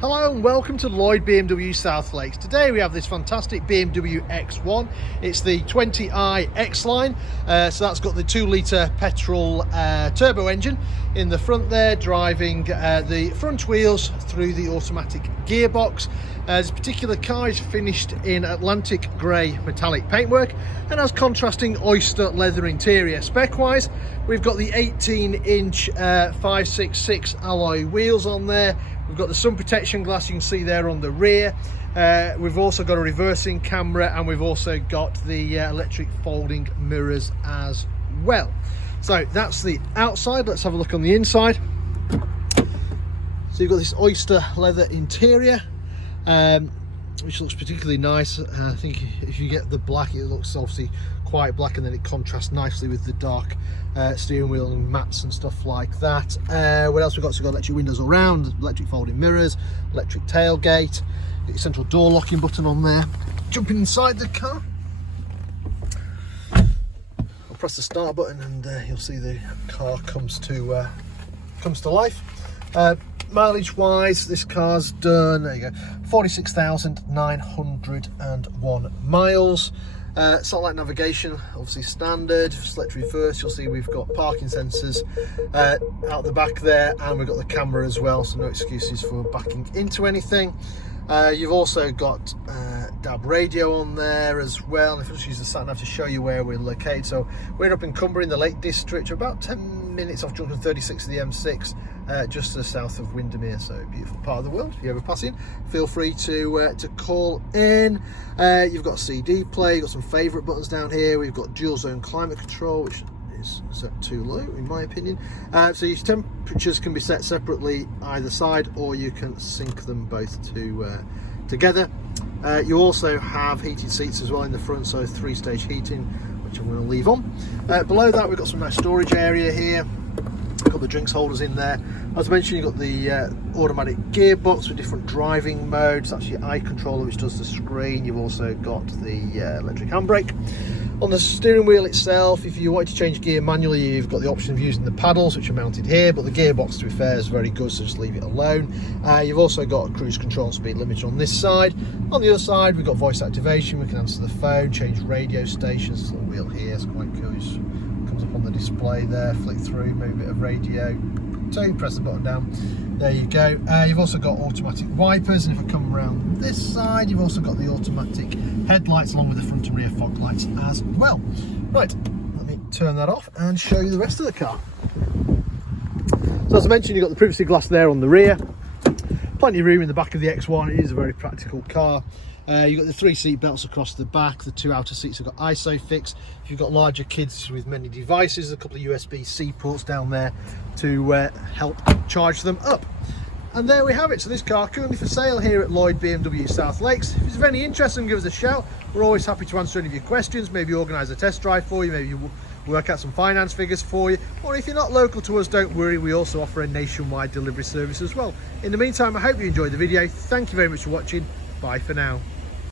Hello and welcome to Lloyd BMW South Lakes. Today we have this fantastic BMW X1. It's the 20i xLine, so that's got the 2-litre petrol turbo engine in the front there, driving the front wheels through the automatic gearbox. This particular car is finished in Atlantic grey metallic paintwork and has contrasting oyster leather interior. Spec-wise, we've got the 18-inch 566 alloy wheels on there. We've got the sun protection glass you can see there on the rear. We've also got a reversing camera, and we've also got the electric folding mirrors as well. So that's the outside. Let's have a look on the inside. So you've got this oyster leather interior, which looks particularly nice. I think if you get the black, it looks obviously quite black, and then it contrasts nicely with the dark steering wheel and mats and stuff like that. What else we've got? So we've got electric windows all round, electric folding mirrors, electric tailgate, got your central door locking button on there. Jumping inside the car, I'll press the start button and you'll see the car comes to life. Mileage wise, this car's done, there you go, 46,901 miles. Satellite navigation, obviously standard. Select reverse, you'll see we've got parking sensors out the back there, and we've got the camera as well, so no excuses for backing into anything. You've also got DAB radio on there as well. And if I just use the sat nav to show you where we're located, so we're up in Cumbria in the Lake District. We're about 10 minutes off junction 36 of the M6, just to the south of Windermere. So a beautiful part of the world. If you ever pass in, feel free to call in. You've got a CD player, you've got some favourite buttons down here. We've got dual zone climate control, which is set too low in my opinion. So your temperatures can be set separately either side, or you can sync them both together. You also have heated seats as well in the front, so 3-stage heating, which I'm going to leave on. Below that, we've got some nice storage area here. Got the drinks holders in there. As I mentioned, you've got the automatic gearbox with different driving modes. That's your eye controller, which does the screen. You've also got the electric handbrake. On the steering wheel itself, if you want to change gear manually, you've got the option of using the paddles, which are mounted here, but the gearbox, to be fair, is very good, so just leave it alone. You've also got a cruise control and speed limiter on this side. On the other side, we've got voice activation. We can answer the phone, change radio stations. This little wheel here is quite cool. It comes up on the display there, flick through, maybe a bit of radio. So you press the button down, there you go. You've also got automatic wipers, and if I come around this side, you've also got the automatic headlights along with the front and rear fog lights as well. Right, let me turn that off and show you the rest of the car. So as I mentioned, you've got the privacy glass there on the rear. Plenty of room in the back of the X1. It is a very practical car. You've got the 3 seat belts across the back. The 2 outer seats have got ISOFIX. If you've got larger kids with many devices, a couple of USB-C ports down there to help charge them up. And there we have it. So this car currently for sale here at Lloyd BMW South Lakes. If it's of any interest, then give us a shout. We're always happy to answer any of your questions, maybe organise a test drive for you, maybe work out some finance figures for you, or if you're not local to us, don't worry, we also offer a nationwide delivery service as well. In the meantime, I hope you enjoyed the video. Thank you very much for watching. Bye for now.